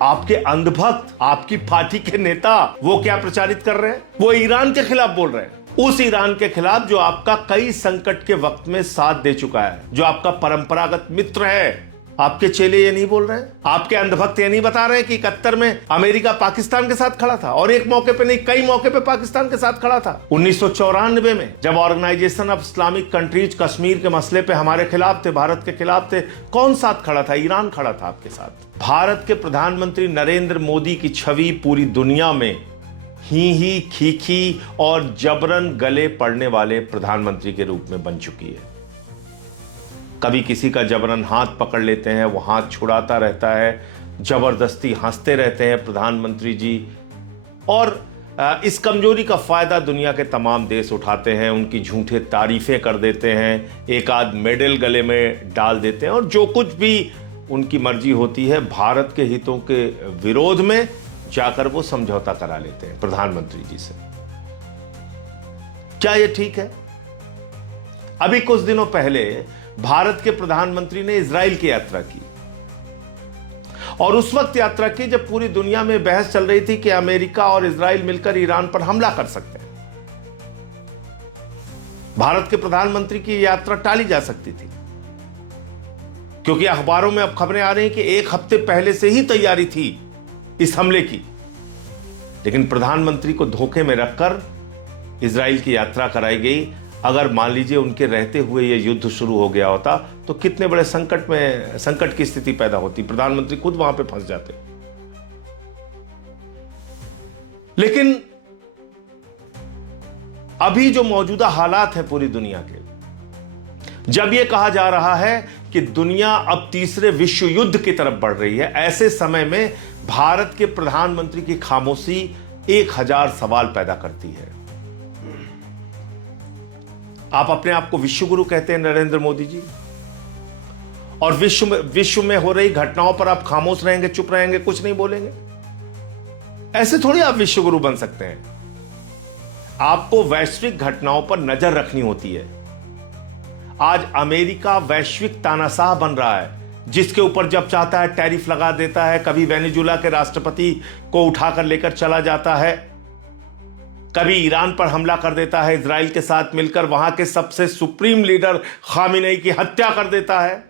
आपके अंधभक्त, आपकी पार्टी के नेता वो क्या प्रचारित कर रहे हैं? वो ईरान के खिलाफ बोल रहे हैं। उस ईरान के खिलाफ जो आपका कई संकट के वक्त में साथ दे चुका है, जो आपका परंपरागत मित्र है। आपके चेले ये नहीं बोल रहे हैं? आपके अंधभक्त ये नहीं बता रहे हैं कि 71 में अमेरिका पाकिस्तान के साथ खड़ा था, और एक मौके पे नहीं, कई मौके पे पाकिस्तान के साथ खड़ा था। 1994 में जब organisation of Islamic countries Kashmir के मसले पे हमारे खिलाफ थे, भारत के खिलाफ थे, कौन साथ खड़ा था? ईरान खड़ा था आपके साथ। भारत के प्रधानमंत्री नरेंद्र मोदी की छवि पूरी दुनिया में ही खीखी और जबरन गले पड़ने वाले प्रधानमंत्री के रूप में बन चुकी है। कभी किसी का जबरन हाथ पकड़ लेते हैं, वो हाथ छुड़ाता रहता है, जबरदस्ती हंसते रहते हैं प्रधानमंत्री जी, और इस कमजोरी का फायदा दुनिया के तमाम देश उठाते हैं, उनकी झूठे तारीफें कर देते हैं, एक आध मेडल गले में डाल देते हैं, और जो कुछ भी उनकी मर्जी होती है भारत के हितों के विरोध में जाकर वो समझौता करा लेते हैं प्रधानमंत्री जी से। क्या ये ठीक है? अभी कुछ दिनों पहले भारत के प्रधानमंत्री ने इजराइल की यात्रा की, और उस वक्त यात्रा की जब पूरी दुनिया में बहस चल रही थी कि अमेरिका और इजराइल मिलकर ईरान पर हमला कर सकते हैं। भारत के प्रधानमंत्री की यात्रा टाली जा सकती थी, क्योंकि अखबारों में अब खबरें आ रही हैं कि एक हफ्ते पहले से ही तैयारी थी इस हमले की। लेकिन प्रधानमंत्री को धोखे में रखकर इजराइल की यात्रा कराई गई। अगर मान लीजिए उनके रहते हुए यह युद्ध शुरू हो गया होता तो कितने बड़े संकट की स्थिति पैदा होती, प्रधानमंत्री खुद वहां पे फंस जाते। लेकिन अभी जो मौजूदा हालात हैं पूरी दुनिया के, जब यह कहा जा रहा है कि दुनिया अब तीसरे विश्व युद्ध की तरफ बढ़ रही है, ऐसे समय में भारत के प्रधानमंत्री की खामोशी 1000 सवाल पैदा करती है। आप अपने आप को विश्व गुरु कहते हैं नरेंद्र मोदी जी, और विश्व में हो रही घटनाओं पर आप खामोश रहेंगे, चुप रहेंगे, कुछ नहीं बोलेंगे? ऐसे थोड़ी आप विश्व गुरु बन सकते हैं। आपको वैश्विक घटनाओं पर नजर रखनी होती है। आज अमेरिका वैश्विक तानाशाह बन रहा है, जिसके ऊपर जब चाहता है टैरिफ लगा देता है। कभी वेनेजुला के राष्ट्रपति को उठाकर लेकर चला जाता है, कभी ईरान पर हमला कर देता है, इजराइल के साथ मिलकर वहां के सबसे सुप्रीम लीडर खामिनेई की हत्या कर देता है।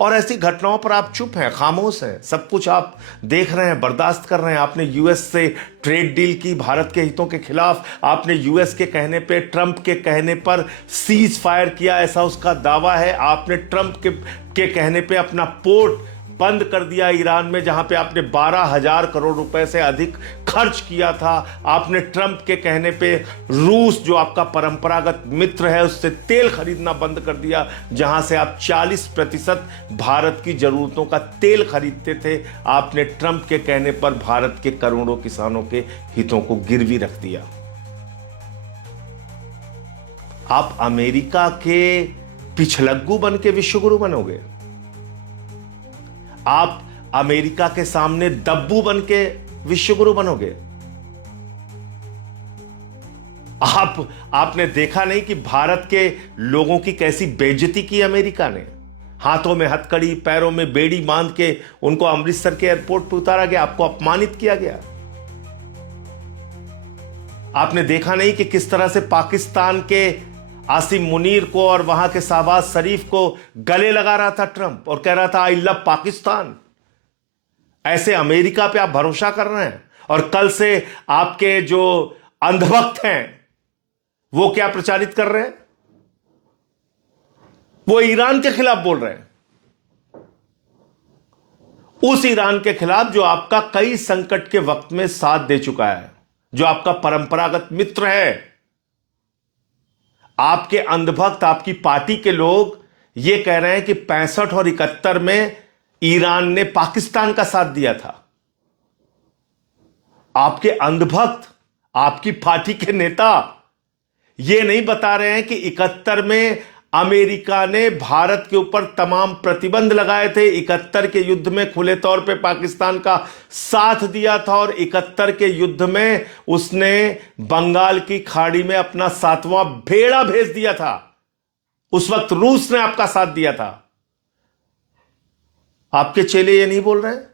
और ऐसी घटनाओं पर आप चुप हैं, खामोश हैं, सब कुछ आप देख रहे हैं, बर्दाश्त कर रहे हैं। आपने यूएस से ट्रेड डील की भारत के हितों के खिलाफ, आपने यूएस के कहने पे, ट्रंप के कहने पर सीज फायर किया, ऐसा उसका दावा है। आपने ट्रंप के कहने पे अपना पोर्ट बंद कर दिया ईरान में, जहां पे आपने 12,000 करोड़ रुपए से अधिक खर्च किया था। आपने ट्रंप के कहने पे रूस, जो आपका परंपरागत मित्र है, उससे तेल खरीदना बंद कर दिया, जहां से आप 40% भारत की जरूरतों का तेल खरीदते थे। आपने ट्रंप के कहने पर भारत के करोड़ों किसानों के हितों को गिरवी रख दिया। आप अमेरिका के पिछलग्गू बन के विश्वगुरु बनोगे? आप अमेरिका के सामने दब्बू बन के विश्वगुरु बनोगे? आपने देखा नहीं कि भारत के लोगों की कैसी बेइज्जती की अमेरिका ने? हाथों में हथकड़ी, पैरों में बेड़ी बांध के उनको अमृतसर के एयरपोर्ट पर उतारा गया, आपको अपमानित किया गया। आपने देखा नहीं कि किस तरह से पाकिस्तान के आसिम मुनीर को और वहां के शहबाज शरीफ को गले लगा रहा था ट्रंप, और कह रहा था आई लव पाकिस्तान। ऐसे अमेरिका पे आप भरोसा कर रहे हैं? और कल से आपके जो अंधभक्त हैं वो क्या प्रचारित कर रहे हैं? वो ईरान के खिलाफ बोल रहे हैं, उस ईरान के खिलाफ जो आपका कई संकट के वक्त में साथ दे चुका है, जो आपका परंपरागत मित्र है। आपके अंधभक्त, आपकी पार्टी के लोग ये कह रहे हैं कि 65 और 71 में ईरान ने पाकिस्तान का साथ दिया था। आपके अंधभक्त, आपकी पार्टी के नेता ये नहीं बता रहे हैं कि 71 में अमेरिका ने भारत के ऊपर तमाम प्रतिबंध लगाए थे, 71 के युद्ध में खुले तौर पे पाकिस्तान का साथ दिया था, और 71 के युद्ध में उसने बंगाल की खाड़ी में अपना 7वां भेड़ा भेज दिया था। उस वक्त रूस ने आपका साथ दिया था। आपके चेले ये नहीं बोल रहे हैं?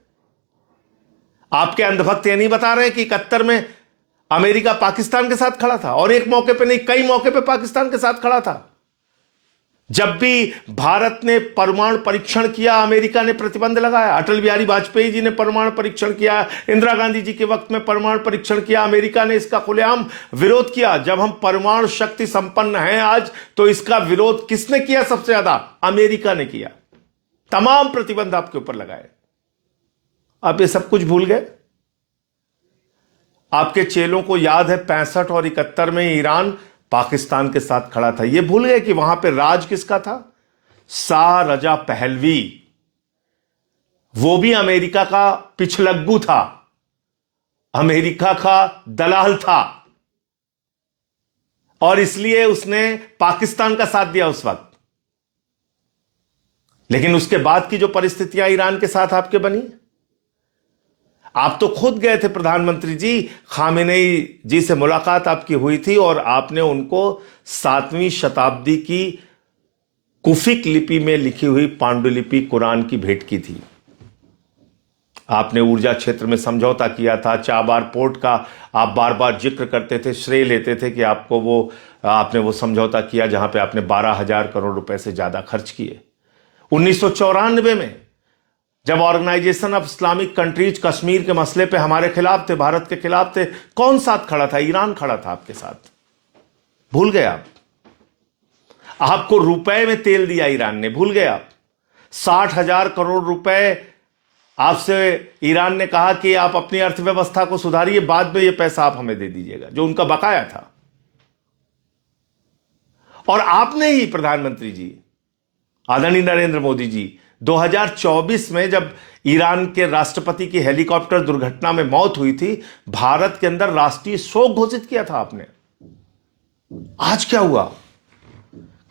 आपके अंधभक्त ये नहीं बता रहे कि 71 में अमेरिका पाकिस्तान के साथ खड़ा था, और एक मौके पे नहीं, कई मौके पे पाकिस्तान के साथ खड़ा था। जब भी भारत ने परमाणु परीक्षण किया, अमेरिका ने प्रतिबंध लगाया। अटल बिहारी वाजपेयी जी ने परमाणु परीक्षण किया, इंदिरा गांधी जी के वक्त में परमाणु परीक्षण किया, अमेरिका ने इसका खुलेआम विरोध किया। जब हम परमाणु शक्ति संपन्न हैं आज, तो इसका विरोध किसने किया? सबसे ज्यादा अमेरिका ने किया। तमाम प्रतिबंध आपके ऊपर लगाए। आप ये सब कुछ भूल गए? आपके चेलों को याद है 65 और 71 में ईरान पाकिस्तान के साथ खड़ा था। ये भूल गए कि वहां पे राज किसका था? Shah Reza Pahlavi. वो भी अमेरिका का पिछलग्गू था, अमेरिका का दलाल था, और इसलिए उसने पाकिस्तान का साथ दिया उस वक्त। लेकिन उसके बाद की जो परिस्थितियां ईरान के साथ आपके बनी, आप तो खुद गए थे प्रधानमंत्री जी, खामेनेई जी से मुलाकात आपकी हुई थी, और आपने उनको 7वीं शताब्दी की कुफिक लिपि में लिखी हुई पांडुलिपि कुरान की भेंट की थी। आपने ऊर्जा क्षेत्र में समझौता किया था। चाबार पोर्ट का आप बार बार जिक्र करते थे, श्रेय लेते थे कि आपने वो समझौता किया जहां पे आपने 12,000 करोड़ रुपए से ज्यादा खर्च किए। 1994 में जब organisation of Islamic countries Kashmir के मसले पे हमारे खिलाफ थे, भारत के खिलाफ थे, कौन साथ खड़ा था? ईरान खड़ा था आपके साथ। भूल गए आप? आपको रुपए में तेल दिया ईरान ने, भूल गए आप? 60,000 करोड़ रुपए आपसे ईरान ने कहा कि आप अपनी अर्थव्यवस्था को सुधारिए, बाद में ये पैसा आप हमें दे दीजिएगा, जो उनका बकाया था। और आपने ही, प्रधानमंत्री जी आदरणीय नरेंद्र मोदी जी, 2024 में जब ईरान के राष्ट्रपति की हेलीकॉप्टर दुर्घटना में मौत हुई थी, भारत के अंदर राष्ट्रीय शोक घोषित किया था आपने। आज क्या हुआ?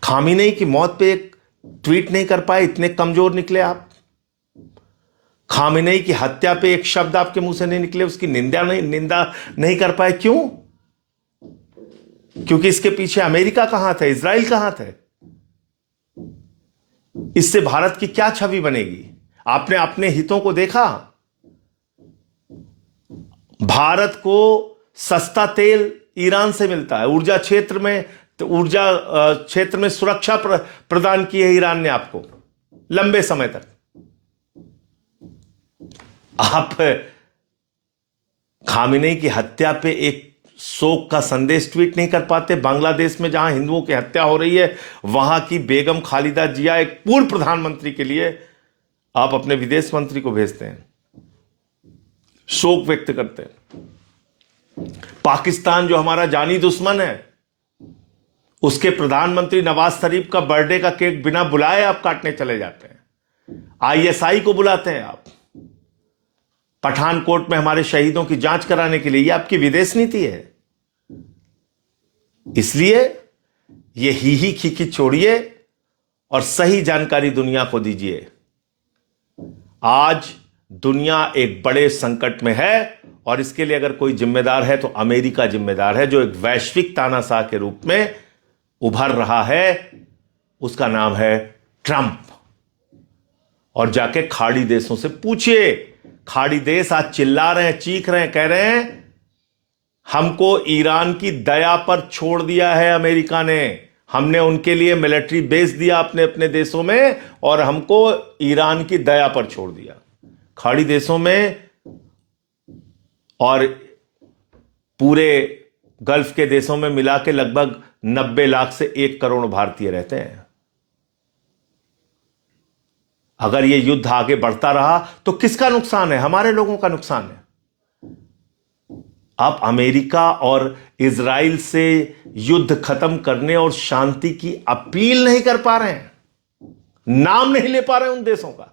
खामेनेई की मौत पे एक ट्वीट नहीं कर पाए, इतने कमजोर निकले आप। खामेनेई की हत्या पे एक शब्द आपके मुंह से नहीं निकले, उसकी निंदा नहीं कर पाए। क्यों? क्योंकि इसके पीछे अमेरिका कहां था, इजराइल कहां थे? इससे भारत की क्या छवि बनेगी? आपने अपने हितों को देखा? भारत को सस्ता तेल ईरान से मिलता है, ऊर्जा क्षेत्र में सुरक्षा प्रदान की है ईरान ने आपको लंबे समय तक। आप खामेनेई की हत्या पे एक शोक का संदेश ट्वीट नहीं कर पाते? बांग्लादेश में जहां हिंदुओं की हत्या हो रही है, वहां की बेगम खालिदा जिया, एक पूर्व प्रधानमंत्री के लिए आप अपने विदेश मंत्री को भेजते हैं, शोक व्यक्त करते हैं। पाकिस्तान जो हमारा जानी दुश्मन है, उसके प्रधानमंत्री नवाज शरीफ का बर्थडे का केक बिना बुलाए आप काटने चले जाते हैं। आईएसआई को बुलाते हैं आप पठानकोट में हमारे शहीदों की जांच कराने के लिए। यह आपकी विदेश नीति है। इसलिए ये ही खीखी छोड़िए और सही जानकारी दुनिया को दीजिए। आज दुनिया एक बड़े संकट में है, और इसके लिए अगर कोई जिम्मेदार है तो अमेरिका जिम्मेदार है, जो एक वैश्विक तानाशाह के रूप में उभर रहा है। उसका नाम है ट्रंप। और जाके खाड़ी देशों से पूछिए। खाड़ी देश आज चिल्ला रहे हैं, चीख रहे हैं, कह रहे हैं हमको ईरान की दया पर छोड़ दिया है अमेरिका ने। हमने उनके लिए मिलिट्री बेस दिया अपने अपने देशों में, और हमको ईरान की दया पर छोड़ दिया। खाड़ी देशों में और पूरे गल्फ के देशों में मिला के लगभग 90 लाख से 1 करोड़ भारतीय रहते हैं। अगर यह युद्ध आगे बढ़ता रहा तो किसका नुकसान है? हमारे लोगों का नुकसान है। आप अमेरिका और इजराइल से युद्ध खत्म करने और शांति की अपील नहीं कर पा रहे हैं, नाम नहीं ले पा रहे हैं उन देशों का।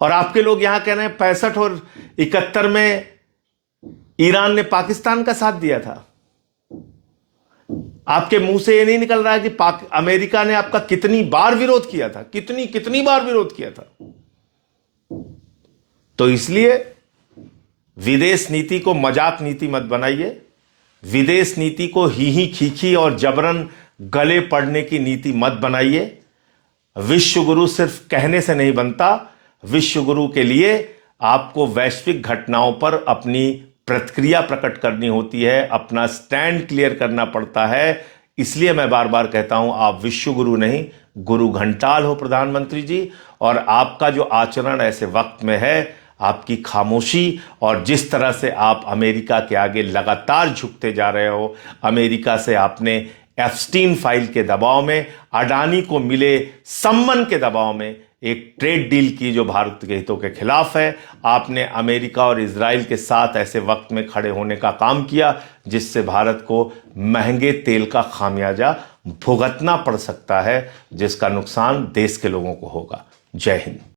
और आपके लोग यहां कह रहे हैं 65 और 71 में ईरान ने पाकिस्तान का साथ दिया था। आपके मुंह से यह नहीं निकल रहा है कि अमेरिका ने आपका कितनी बार विरोध किया था, कितनी बार विरोध किया था। तो इसलिए विदेश नीति को मजाक नीति मत बनाइए। विदेश नीति को ही खीखी और जबरन गले पड़ने की नीति मत बनाइए। विश्व गुरु सिर्फ कहने से नहीं बनता। विश्व गुरु के लिए आपको वैश्विक घटनाओं पर अपनी प्रतिक्रिया प्रकट करनी होती है, अपना स्टैंड क्लियर करना पड़ता है। इसलिए मैं बार बार कहता हूं, आप विश्व गुरु नहीं, गुरु घंटाल हो प्रधानमंत्री जी। और आपका जो आचरण ऐसे वक्त में है, आपकी खामोशी और जिस तरह से आप अमेरिका के आगे लगातार झुकते जा रहे हो, अमेरिका से आपने एप्स्टीन फाइल के दबाव में, अडानी को मिले सम्मन के दबाव में एक ट्रेड डील की जो भारत के हितों के खिलाफ है। आपने अमेरिका और इजराइल के साथ ऐसे वक्त में खड़े होने का काम किया जिससे भारत को महंगे तेल का खामियाजा भुगतना पड़ सकता है, जिसका नुकसान देश के लोगों को होगा। जय हिंद।